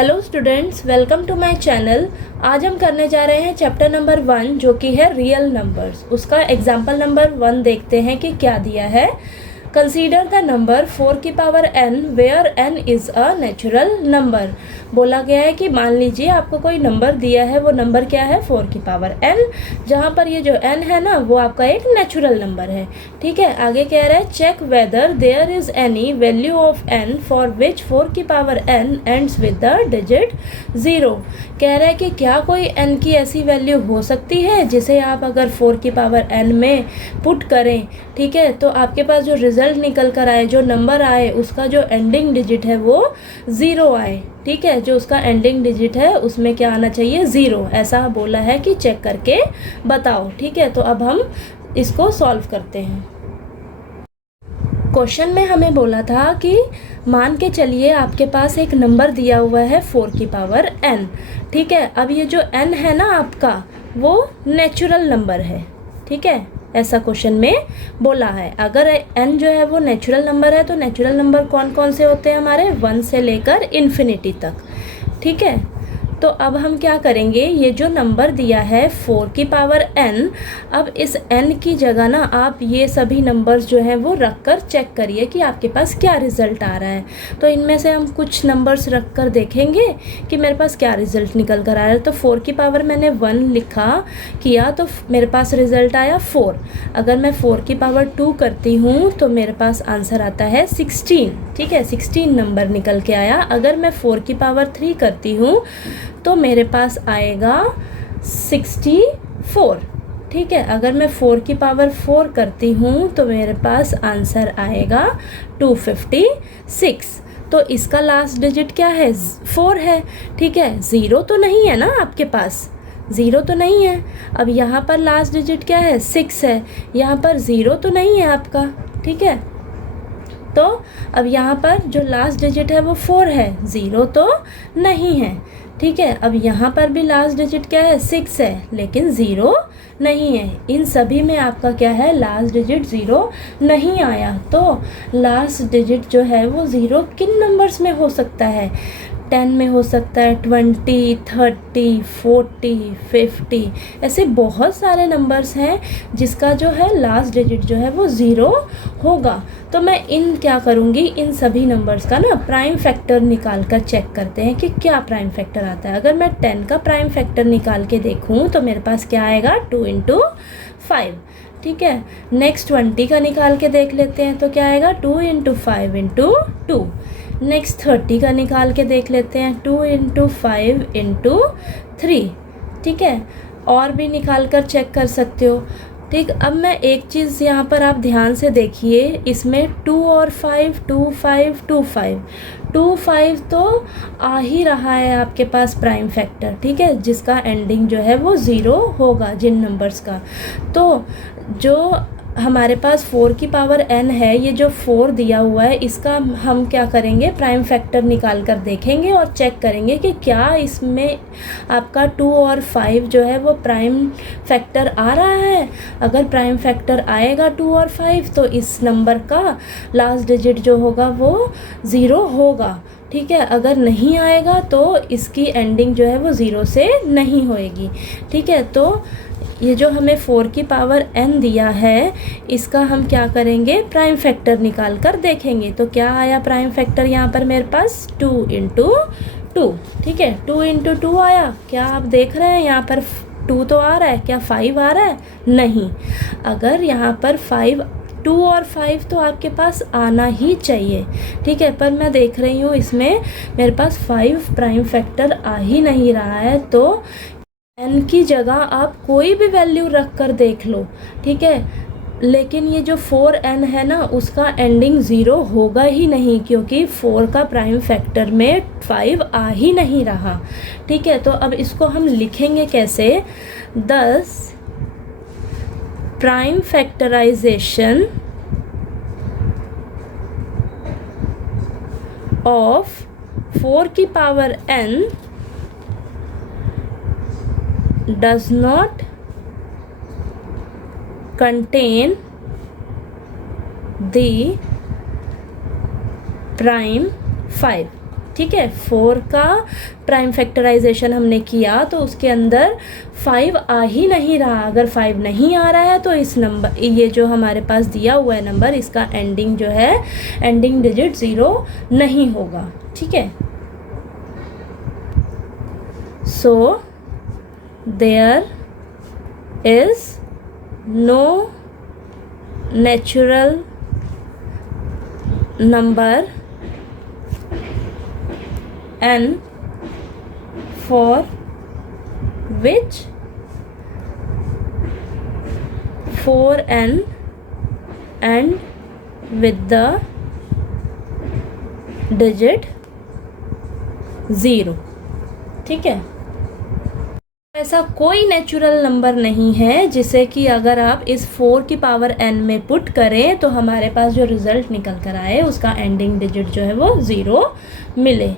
Hello students, welcome to my channel. आज हम करने जा रहे हैं चैप्टर नंबर 1 जो कि है रियल नंबर्स। उसका एग्जाम्पल नंबर 1 देखते हैं कि क्या दिया है। कंसीडर द नंबर 4 की power n where n is a natural number. बोला गया है कि मान लीजिए आपको कोई नंबर दिया है, वो नंबर क्या है 4 की पावर n, जहाँ पर ये जो n है ना वो आपका एक नेचुरल नंबर है। ठीक है, आगे कह रहा है check whether there is any value of n for which 4 की power n ends with the digit 0। कह रहा है कि क्या कोई n की ऐसी वैल्यू हो सकती है जिसे आप अगर 4 की पावर n में पुट करें, ठीक है, तो आपके पास जो रिजल्ट निकल कर आए, जो नंबर आए, उसका जो एंडिंग डिजिट है वो 0 आए। ठीक है, जो उसका एंडिंग डिजिट है उसमें क्या आना चाहिए 0। ऐसा बोला है कि चेक करके बताओ। ठीक है, तो अब हम इसको सॉल्व करते हैं। क्वेश्चन में हमें बोला था कि मान के चलिए आपके पास एक नंबर दिया हुआ है 4 की पावर n। ठीक है, अब ये जो n है ना आपका, वो नेचुरल नंबर है। ठीक है, ऐसा क्वेश्चन में बोला है। अगर n जो है वो नेचुरल नंबर है तो नेचुरल नंबर कौन कौन से होते हैं हमारे, 1 से लेकर इन्फिनिटी तक। ठीक है, तो अब हम क्या करेंगे, ये जो नंबर दिया है 4 की पावर n, अब इस n की जगह ना आप ये सभी नंबर्स जो हैं वो रख कर चेक करिए कि आपके पास क्या रिज़ल्ट आ रहा है। तो इनमें से हम कुछ नंबर्स रख कर देखेंगे कि मेरे पास क्या रिज़ल्ट निकल कर आ रहा है। तो 4 की पावर मैंने 1 लिखा किया तो मेरे पास रिज़ल्ट आया 4। अगर मैं 4 की पावर 2 करती हूँ तो मेरे पास आंसर आता है 16। ठीक है, 16 नंबर निकल के आया। अगर मैं 4 की पावर 3 करती हूँ तो मेरे पास आएगा 64। ठीक है, अगर मैं 4 की पावर 4 करती हूँ तो मेरे पास आंसर आएगा 256। तो इसका लास्ट डिजिट क्या है, 4 है। ठीक है, 0 तो नहीं है ना आपके पास, 0 तो नहीं है। अब यहाँ पर लास्ट डिजिट क्या है, 6 है। यहाँ पर 0 तो नहीं है आपका। ठीक है, तो अब यहाँ पर जो लास्ट डिजिट है वो 4 है, 0 तो नहीं है। ठीक है, अब यहाँ पर भी लास्ट डिजिट क्या है, 6 है, लेकिन 0 नहीं है। इन सभी में आपका क्या है, लास्ट डिजिट 0 नहीं आया। तो लास्ट डिजिट जो है वो 0 किन नंबर्स में हो सकता है, 10 में हो सकता है, 20, 30, 40, 50, ऐसे बहुत सारे नंबर्स हैं जिसका जो है लास्ट डिजिट जो है वो 0 होगा। तो मैं क्या करूँगी, इन सभी नंबर्स का ना प्राइम फैक्टर निकाल कर चेक करते हैं कि क्या प्राइम फैक्टर आता है। अगर मैं 10 का प्राइम फैक्टर निकाल के देखूँ तो मेरे पास क्या आएगा, 2 × 5। ठीक है, नेक्स्ट 20 का निकाल के देख लेते हैं तो क्या आएगा, 2 × 5 × 2। नेक्स्ट 30 का निकाल के देख लेते हैं, 2 × 5 × 3। ठीक है, और भी निकाल कर चेक कर सकते हो। ठीक, अब मैं एक चीज़ यहाँ पर आप ध्यान से देखिए, इसमें 2 और 5, 2 5 2 5 2 5 तो आ ही रहा है आपके पास प्राइम फैक्टर। ठीक है, जिसका एंडिंग जो है वो 0 होगा जिन नंबर्स का। तो जो हमारे पास 4 की पावर n है, ये जो 4 दिया हुआ है, इसका हम क्या करेंगे, प्राइम फैक्टर निकाल कर देखेंगे और चेक करेंगे कि क्या इसमें आपका 2 और 5 जो है वो प्राइम फैक्टर आ रहा है। अगर प्राइम फैक्टर आएगा 2 और 5 तो इस नंबर का लास्ट डिजिट जो होगा वो 0 होगा। ठीक है, अगर नहीं आएगा तो इसकी एंडिंग जो है वो 0 से नहीं होएगी। ठीक है, तो ये जो हमें 4 की पावर n दिया है, इसका हम क्या करेंगे, प्राइम फैक्टर निकाल कर देखेंगे। तो क्या आया प्राइम फैक्टर यहाँ पर मेरे पास, 2 × 2। ठीक है, 2 × 2 आया। क्या आप देख रहे हैं यहाँ पर 2 तो आ रहा है, क्या 5 आ रहा है, नहीं। अगर यहाँ पर 2 और 5 तो आपके पास आना ही चाहिए। ठीक है, पर मैं देख रही हूँ इसमें मेरे पास 5 प्राइम फैक्टर आ ही नहीं रहा है। तो n की जगह आप कोई भी वैल्यू रख कर देख लो। ठीक है, लेकिन ये जो 4n है ना, उसका एंडिंग 0 होगा ही नहीं, क्योंकि 4 का प्राइम फैक्टर में 5 आ ही नहीं रहा। ठीक है, तो अब इसको हम लिखेंगे कैसे, 10 प्राइम फैक्टराइजेशन ऑफ 4 की power n does not contain the prime 5। ठीक है। 4 का प्राइम फैक्टराइजेशन हमने किया तो उसके अंदर 5 आ ही नहीं रहा। अगर 5 नहीं आ रहा है तो इस नंबर, ये जो हमारे पास दिया हुआ है नंबर, इसका एंडिंग जो है, एंडिंग डिजिट 0 नहीं होगा, ठीक है। So there is no natural number n for which 4n and with the digit 0, ठीक है। ऐसा कोई नेचुरल नंबर नहीं है जिसे कि अगर आप इस 4 की पावर n में पुट करें तो हमारे पास जो रिज़ल्ट निकल कर आए उसका एंडिंग डिजिट जो है वो 0 मिले,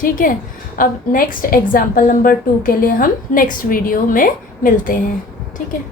ठीक है। अब नेक्स्ट एग्जाम्पल नंबर 2 के लिए हम नेक्स्ट वीडियो में मिलते हैं, ठीक है।